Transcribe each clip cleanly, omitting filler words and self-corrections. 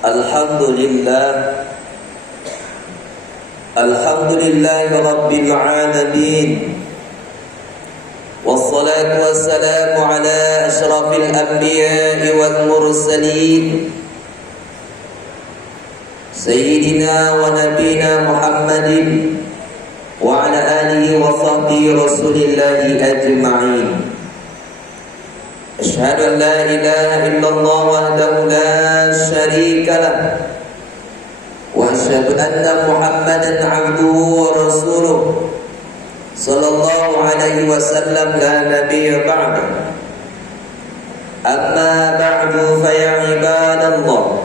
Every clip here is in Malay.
Alhamdulillah Rabbil Alamin. Wassalatu wassalamu ala ashrafil anbiya'i wal mursalin Sayyidina wa nabina Muhammadin wa ala alihi wa sahbihi rasulillahi ajma'in. Asyhadu an la ilaha illallah wahdahu la syarika lah wa asyhadu anna Muhammadan abduhu wa rasuluh sallallahu alaihi wasallam la nabiyya ba'da. Amma ba'du fa ya ibadallah,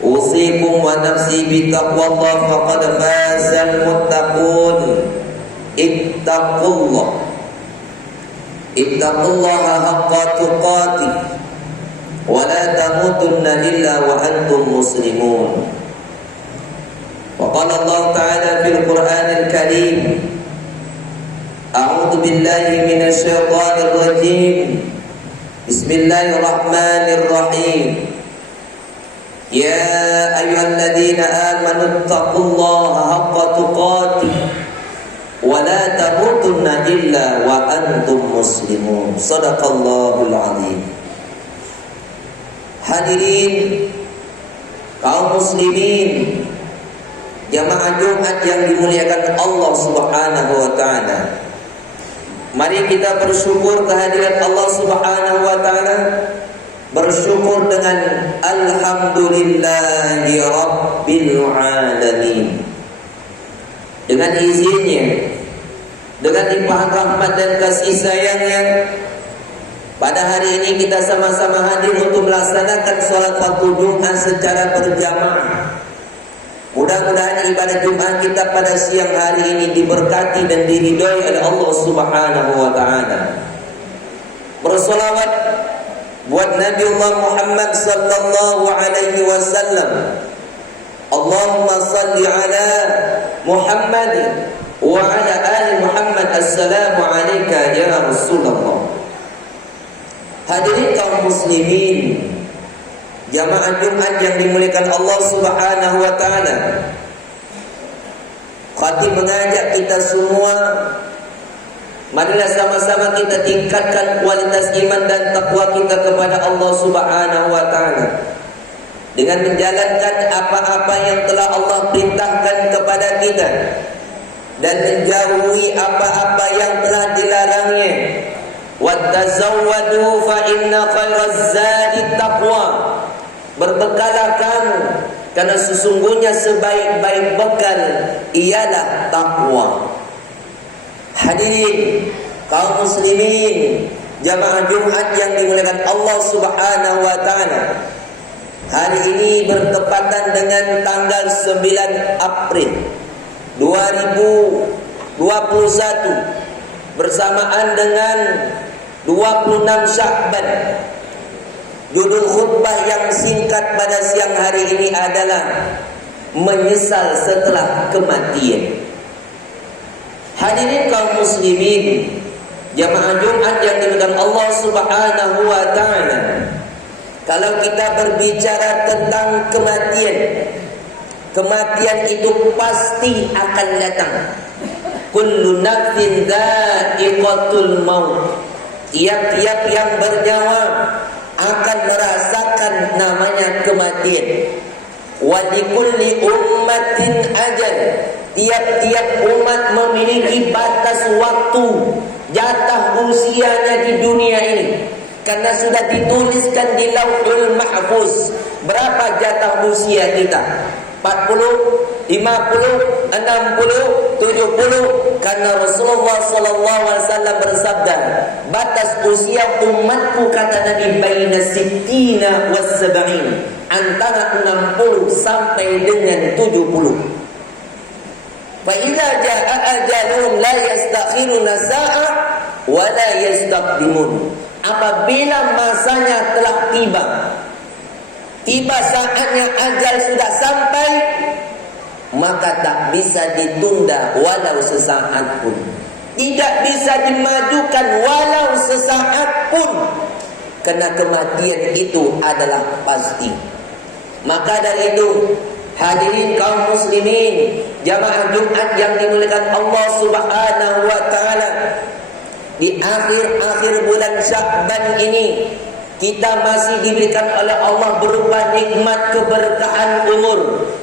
usikum wa nafsi bi taqwallah faqad fazal muttaqun. Ittaqullaha haqqa tuqatih wa la tamutunna illa wa antum muslimun. Wa qala Allah ta'ala fil Qur'anil Karim, a'udzu billahi minasy syaithanir rajim. Bismillahirrahmanirrahim. Ya ayyuhalladzina amanu taqullaha haqqa tuqatih wa la tamutunna illa wa antum muslimun. Shadaqallahul azim. Hadirin kaum muslimin, jamaah Jumat yang dimuliakan Allah Subhanahu wa taala. Mari kita bersyukur kehadiran Allah Subhanahu wa taala. Bersyukur dengan alhamdulillahi rabbil alamin. Dengan izinnya, dengan limpahan rahmat dan kasih sayangnya, pada hari ini kita sama-sama hadir untuk melaksanakan sholat fardu Jumat secara berjamaah. Mudah-mudahan ibadah Jumat kita pada siang hari ini diberkati dan diridhoi oleh Allah Subhanahu wa taala. Bersolawat buat Nabi Allah Muhammad sallallahu alaihi wasallam. Allahumma salli ala Muhammad wa ala ali Muhammad. Assalamu alayka ya Rasulullah. Hadirin kaum muslimin, jamaah Jumat yang dimuliakan Allah Subhanahu wa taala. Khatib mengajak kita semua, marilah sama-sama kita tingkatkan kualitas iman dan takwa kita kepada Allah Subhanahu wa taala dengan menjalankan apa-apa yang telah Allah perintahkan kepada kita dan menjauhi apa-apa yang telah dilarangnya. Wattazawwadu fa inna khairaz zadi taqwa. Berbekalah kamu, karena sesungguhnya sebaik-baik bekal ialah takwa. Hadirin kaum muslimin, jamaah Jumat yang dimuliakan Allah Subhanahu wa taala. Hari ini bertepatan dengan tanggal 9 April 2021 bersamaan dengan 26 Sya'ban. Judul khutbah yang singkat pada siang hari ini adalah menyesal setelah kematian. Hadirin kaum muslimin, jamaah Jumat yang dimuliakan Allah Subhanahu wa taala. Kalau kita berbicara tentang kematian, kematian itu pasti akan datang. Kullu nafsin dha'iqatul maut. Tiap-tiap yang bernyawa akan merasakan namanya kematian. Wa likulli ummatin ajal. Tiap-tiap umat memiliki batas waktu, jatah usianya di dunia ini. Karena sudah dituliskan di Lauhul Mahfuz berapa jatah usia kita. 40, 50, 60, 70. Karena Rasulullah sallallahu alaihi wasallam bersabda, batas usia umatku kata Nabi baina sittina was sab'in, antara 60 sampai dengan 70. Fa idza jaa ajalun la yastakhiruna sa'a wa la yastaqdimun. Apabila masanya telah tiba saatnya ajal sudah sampai, maka tak bisa ditunda walau sesaat pun. Tidak bisa dimajukan walau sesaat pun. Karena kematian itu adalah pasti. Maka dari itu, hadirin kaum muslimin, jamaah Jumat yang dimuliakan Allah Subhanahu wa taala, di akhir-akhir bulan Sya'ban ini kita masih diberikan oleh Allah berupa nikmat keberkahan umur.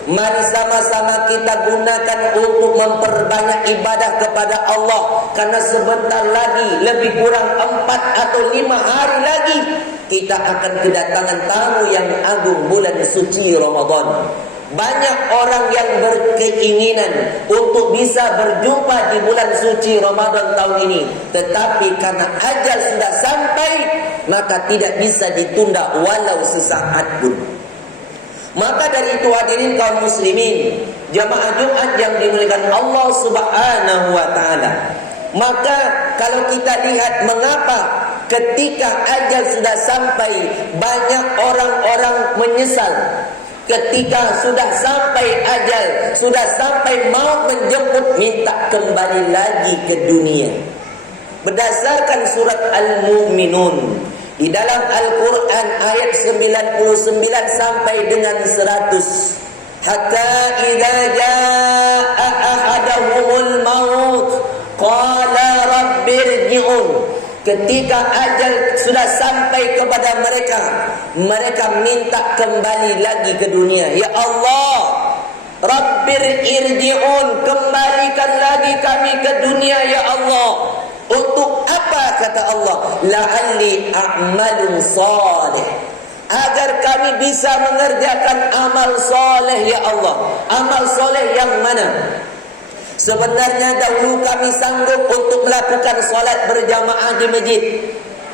Mari sama-sama kita gunakan untuk memperbanyak ibadah kepada Allah. Karena sebentar lagi, lebih kurang 4 atau 5 hari lagi, kita akan kedatangan tamu yang agung, bulan suci Ramadan. Banyak orang yang berkeinginan untuk bisa berjumpa di bulan suci Ramadan tahun ini, tetapi karena ajal sudah sampai, maka tidak bisa ditunda walau sesaat pun. Maka dari itu hadirin kaum muslimin, jamaah Jumat yang dimuliakan Allah Subhanahu wa taala, maka kalau kita lihat mengapa ketika ajal sudah sampai banyak orang-orang menyesal. Ketika sudah sampai ajal, sudah sampai mau menjemput, minta kembali lagi ke dunia. Berdasarkan surat Al-Mu'minun, di dalam Al-Quran ayat 99 sampai dengan 100, hatta idza jaa ahadahumul maut qala rabbirji'un. Ketika ajal sudah sampai kepada mereka, mereka minta kembali lagi ke dunia. Ya Allah, Rabbir irji'un, kembalikan lagi kami ke dunia ya Allah. Untuk apa kata Allah? La'alli a'malun salih, agar kami bisa mengerjakan amal soleh ya Allah. Amal soleh yang mana? Sebenarnya dahulu kami sanggup untuk melakukan solat berjamaah di masjid.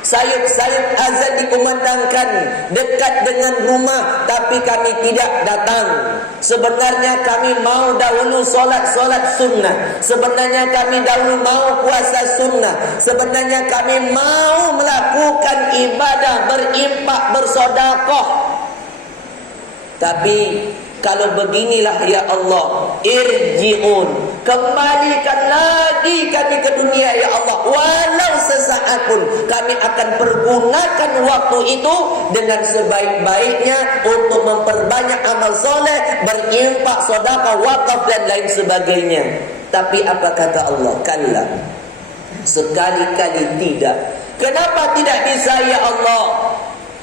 Sayup-sayup azan dikumandangkan dekat dengan rumah, tapi kami tidak datang. Sebenarnya kami mau dahulu solat-solat sunnah. Sebenarnya kami dahulu mau puasa sunnah. Sebenarnya kami mau melakukan ibadah, berimpak, bersodakoh. Tapi kalau beginilah ya Allah, irji'un, kembalikan lagi kami ke dunia ya Allah. Walau sesaat pun kami akan pergunakan waktu itu dengan sebaik-baiknya untuk memperbanyak amal soleh, berimpak, sedekah, wakaf dan lain sebagainya. Tapi apa kata Allah? Kalla, sekali-kali tidak. Kenapa tidak bisa ya Allah?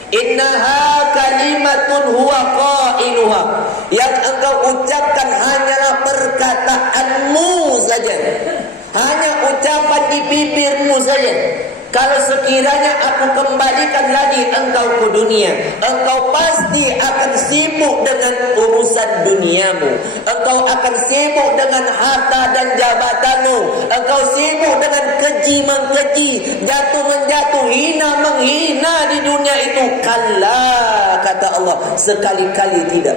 Innaha kalimatun huwa qailuha, yang engkau ucapkan hanyalah perkataanmu saja, hanya ucapan di bibirmu saja. Kalau sekiranya aku kembalikan lagi engkau ke dunia, engkau pasti akan sibuk dengan urusan duniamu. Engkau akan sibuk dengan harta dan jabatanmu. Engkau sibuk dengan keji-mengkeji, jatuh-menjatuh, hina-menghina di dunia itu. Kalla, kata Allah, sekali-kali tidak.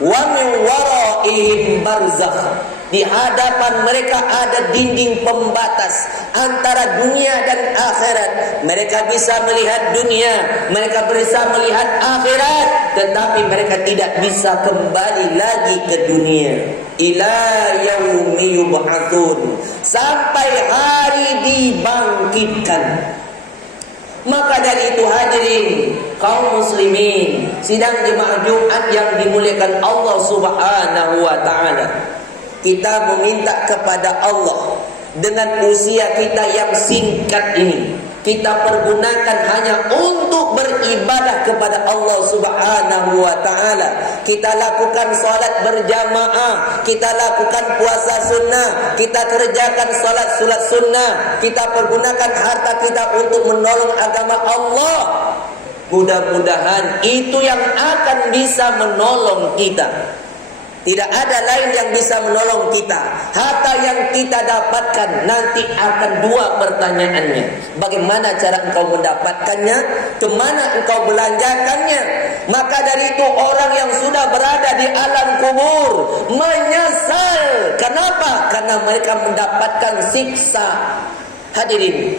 Wa min waraihim barzakh, di hadapan mereka ada dinding pembatas antara dunia dan akhirat. Mereka bisa melihat dunia, mereka bisa melihat akhirat, tetapi mereka tidak bisa kembali lagi ke dunia. Ila yaumi yub'atsun, sampai hari dibangkitkan. Maka dari itu hadirin kaum muslimin, sidang jemaah Jumat yang dimuliakan Allah Subhanahu wa taala, kita meminta kepada Allah dengan usia kita yang singkat ini, kita pergunakan hanya untuk beribadah kepada Allah Subhanahu wa taala. Kita lakukan salat berjamaah, kita lakukan puasa sunnah, kita kerjakan salat sunnah, kita pergunakan harta kita untuk menolong agama Allah. Mudah-mudahan itu yang akan bisa menolong kita. Tidak ada lain yang bisa menolong kita. Harta yang kita dapatkan nanti akan dua pertanyaannya. Bagaimana cara engkau mendapatkannya? Kemana engkau belanjakannya? Maka dari itu orang yang sudah berada di alam kubur menyesal. Kenapa? Karena mereka mendapatkan siksa. Hadirin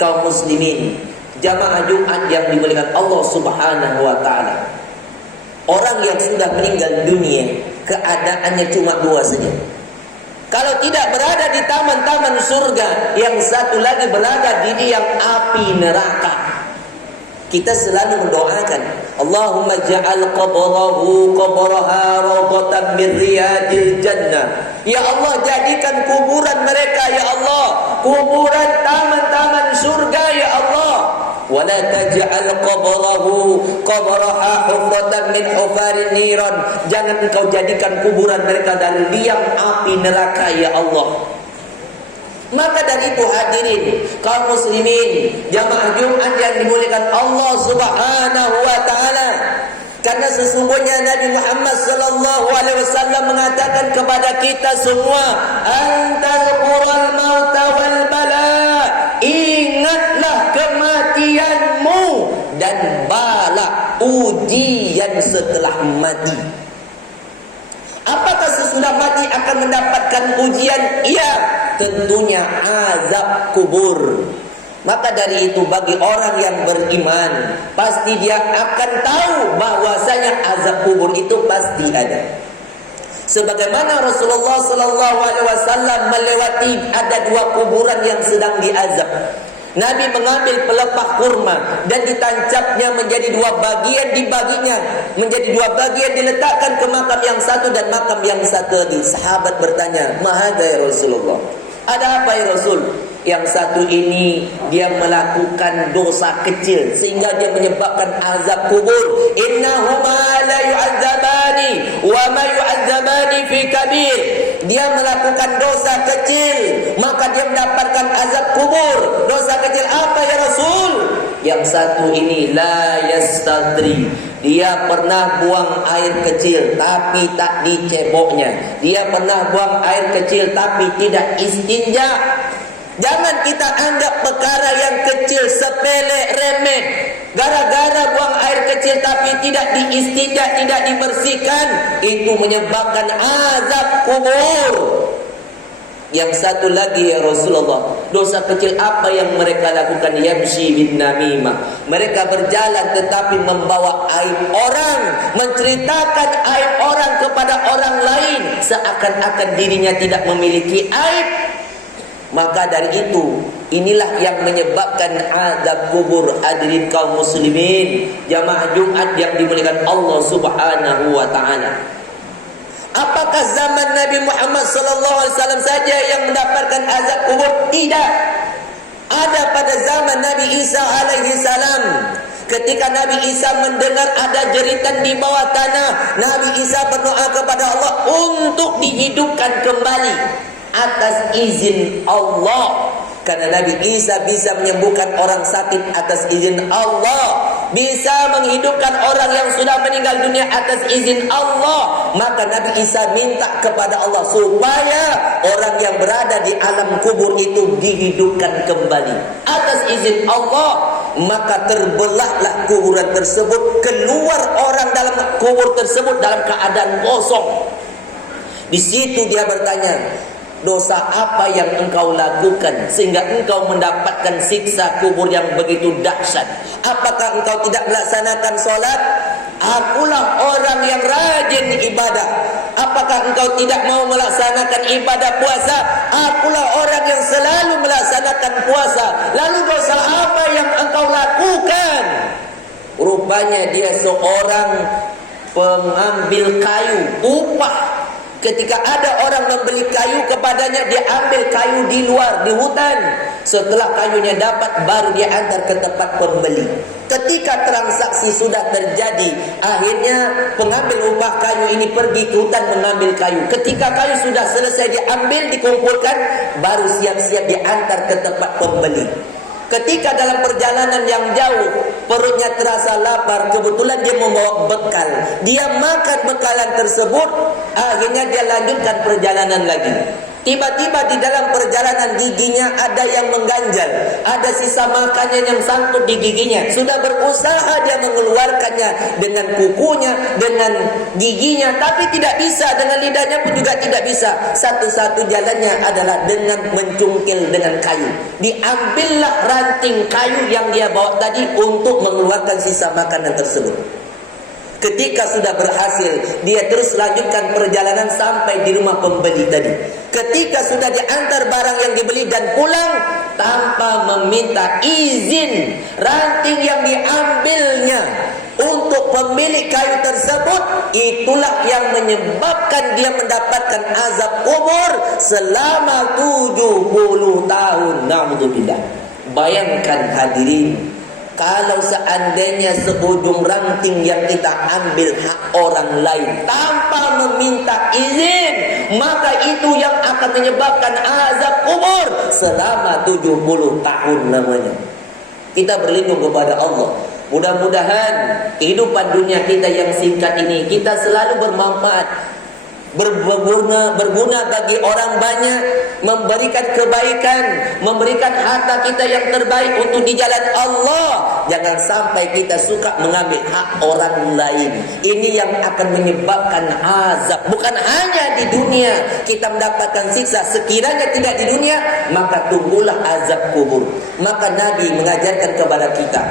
kaum muslimin, jamaah Jumat yang dimuliakan Allah Subhanahu wa taala. Orang yang sudah meninggal dunia, keadaannya cuma dua saja. Kalau tidak berada di taman-taman surga, yang satu lagi berada di liang api neraka. Kita selalu mendoakan, Allahumma ja'al qabrahu qabraha rawdatan min riyadil jannah. Ya Allah, jadikan kuburan mereka, ya Allah, kuburan taman-taman surga, ya Allah. Wa la taj'al qabrahu qabraha hufratan min hufarin niran. Jangan engkau jadikan kuburan mereka dari liang api neraka, ya Allah. Maka dari itu hadirin kaum muslimin, jamaah Jumat yang dimuliakan Allah Subhanahu wa taala, karena sesungguhnya Nabi Muhammad sallallahu alaihi wasallam mengatakan kepada kita semua, antal qural mauta wal bala, ingatlah kematianmu dan bala, ujian setelah mati. Apakah sesudah mati akan mendapatkan ujian? Iya, tentunya azab kubur. Maka dari itu bagi orang yang beriman, pasti dia akan tahu bahwasanya azab kubur itu pasti ada. Sebagaimana Rasulullah sallallahu alaihi wasallam melewati ada 2 kuburan yang sedang diazab. Nabi mengambil pelepah kurma dan ditancapnya menjadi 2 bagian, dibaginya menjadi 2 bagian, diletakkan ke makam yang satu dan makam yang satu lagi. Sahabat bertanya, "Mahada ya Rasulullah? Ada apa ya Rasul?" Yang satu ini dia melakukan dosa kecil sehingga dia menyebabkan azab kubur. Innahuma la yu'adzabani wa ma yu'adzabani fi kabir. Dia melakukan dosa kecil, maka dia mendapatkan azab kubur. Dosa kecil apa ya Rasul? Yang satu ini la yastadri. Dia pernah buang air kecil tapi tak diceboknya. Dia pernah buang air kecil tapi tidak istinja. Jangan kita anggap perkara yang kecil sepele, remeh. Gara-gara buang air kecil tapi tidak diistinja, tidak dibersihkan, itu menyebabkan azab kubur. Yang satu lagi ya Rasulullah, dosa kecil apa yang mereka lakukan? Yamshi bin namimah. Mereka berjalan tetapi membawa aib orang, menceritakan aib orang kepada orang lain, seakan-akan dirinya tidak memiliki aib. Maka dari itu, inilah yang menyebabkan azab kubur. Hadirin kaum muslimin, jamaah Jumat yang dimuliakan Allah Subhanahu wa taala. Apakah zaman Nabi Muhammad sallallahu alaihi wasallam saja yang mendapatkan azab kubur? Tidak. Ada pada zaman Nabi Isa alaihi salam. Ketika Nabi Isa mendengar ada jeritan di bawah tanah, Nabi Isa berdoa kepada Allah untuk dihidupkan kembali atas izin Allah. Karena Nabi Isa bisa menyembuhkan orang sakit atas izin Allah, bisa menghidupkan orang yang sudah meninggal dunia atas izin Allah. Maka Nabi Isa minta kepada Allah supaya orang yang berada di alam kubur itu dihidupkan kembali atas izin Allah. Maka terbelahlah kuburan tersebut, keluar orang dalam kubur tersebut dalam keadaan kosong. Di situ dia bertanya, dosa apa yang engkau lakukan sehingga engkau mendapatkan siksa kubur yang begitu dahsyat? Apakah engkau tidak melaksanakan solat? Akulah orang yang rajin ibadah. Apakah engkau tidak mau melaksanakan ibadah puasa? Akulah orang yang selalu melaksanakan puasa. Lalu dosa apa yang engkau lakukan? Rupanya dia seorang pengambil kayu upah. Ketika ada orang membeli kayu kepadanya, dia ambil kayu di luar, di hutan. Setelah kayunya dapat, baru dia antar ke tempat pembeli. Ketika transaksi sudah terjadi, akhirnya pengambil upah kayu ini pergi ke hutan mengambil kayu. Ketika kayu sudah selesai diambil, dikumpulkan, baru siap-siap diantar ke tempat pembeli. Ketika dalam perjalanan yang jauh, perutnya terasa lapar, kebetulan dia membawa bekal. Dia makan bekalan tersebut, akhirnya dia lanjutkan perjalanan lagi. Tiba-tiba di dalam perjalanan giginya ada yang mengganjal, ada sisa makanan yang sangkut di giginya. Sudah berusaha dia mengeluarkannya dengan kukunya, dengan giginya, tapi tidak bisa. Dengan lidahnya pun juga tidak bisa. Satu-satu jalannya adalah dengan mencungkil dengan kayu. Diambillah ranting kayu yang dia bawa tadi untuk mengeluarkan sisa makanan tersebut. Ketika sudah berhasil, dia terus lanjutkan perjalanan sampai di rumah pembeli tadi. Ketika sudah diantar barang yang dibeli dan pulang, tanpa meminta izin ranting yang diambilnya untuk pemilik kayu tersebut, itulah yang menyebabkan dia mendapatkan azab kubur selama 70 tahun. Na'udzubillah. Bayangkan hadirin, kalau seandainya seujung ranting yang kita ambil hak orang lain tanpa meminta izin, maka itu yang akan menyebabkan azab kubur selama 70 tahun namanya. Kita berlindung kepada Allah. Mudah-mudahan kehidupan dunia kita yang singkat ini kita selalu bermanfaat, berguna bagi orang banyak, memberikan kebaikan, memberikan harta kita yang terbaik untuk di jalan Allah. Jangan sampai kita suka mengambil hak orang lain. Ini yang akan menyebabkan azab. Bukan hanya di dunia kita mendapatkan siksa, sekiranya tidak di dunia, maka tunggulah azab kubur. Maka Nabi mengajarkan kepada kita,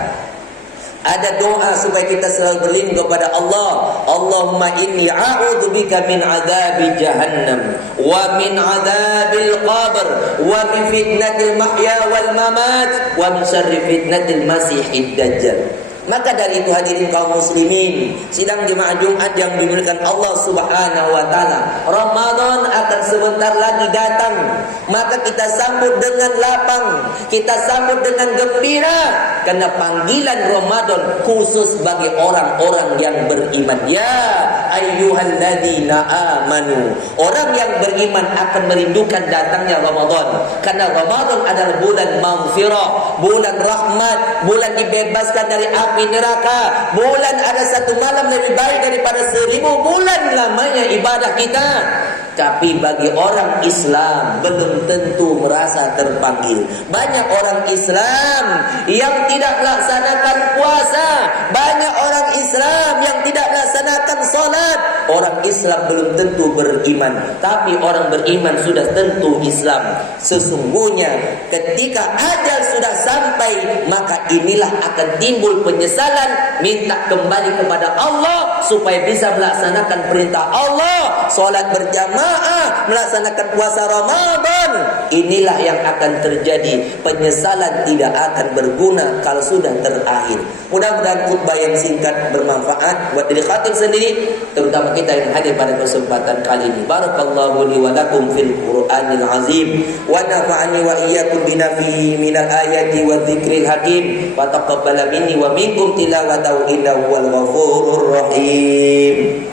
ada doa supaya kita selalu berlindung kepada Allah. Allahumma inni a'udzubika min adzabi jahannam wa min adzabil qabr wa min fitnatil mahya wal mamat wa min syarri fitnatil masiihid dajjal. Maka dari itu hadirin kaum muslimin, sidang jemaah Jumat yang dimuliakan Allah Subhanahu wa taala, Ramadan akan sebentar lagi datang. Maka kita sambut dengan lapang, kita sambut dengan gembira, karena panggilan Ramadan khusus bagi orang-orang yang beriman. Ya ayyuhalladzina amanu, orang yang beriman akan merindukan datangnya Ramadan, karena Ramadan adalah bulan maghfirah, bulan rahmat, bulan dibebaskan dari api neraka, bulan ada satu malam lebih baik daripada 1000 bulan lamanya ibadah kita. Tapi bagi orang Islam belum tentu merasa terpanggil. Banyak orang Islam yang tidak melaksanakan puasa, banyak orang Islam yang tidak melaksanakan salat. Orang Islam belum tentu beriman, tapi orang beriman sudah tentu Islam. Sesungguhnya ketika ajal sudah sampai, maka inilah akan timbul penyesalan, minta kembali kepada Allah supaya bisa melaksanakan perintah Allah, salat berjamaah, melaksanakan puasa Ramadan. Inilah yang akan terjadi. Penyesalan tidak akan berguna kalau sudah terakhir. Mudah-mudahan khutbah yang singkat bermanfaat buat diri khatib sendiri, terutama kita yang hadir pada kesempatan kali ini. Barakallahu li wa lakum fil Qur'anil azim wa nafa'ani wa iyyakum bima fihi minal ayati wa dzikril hakim wa taqabbala minni wa minkum tilawatahu innahu wal ghafurur rahim.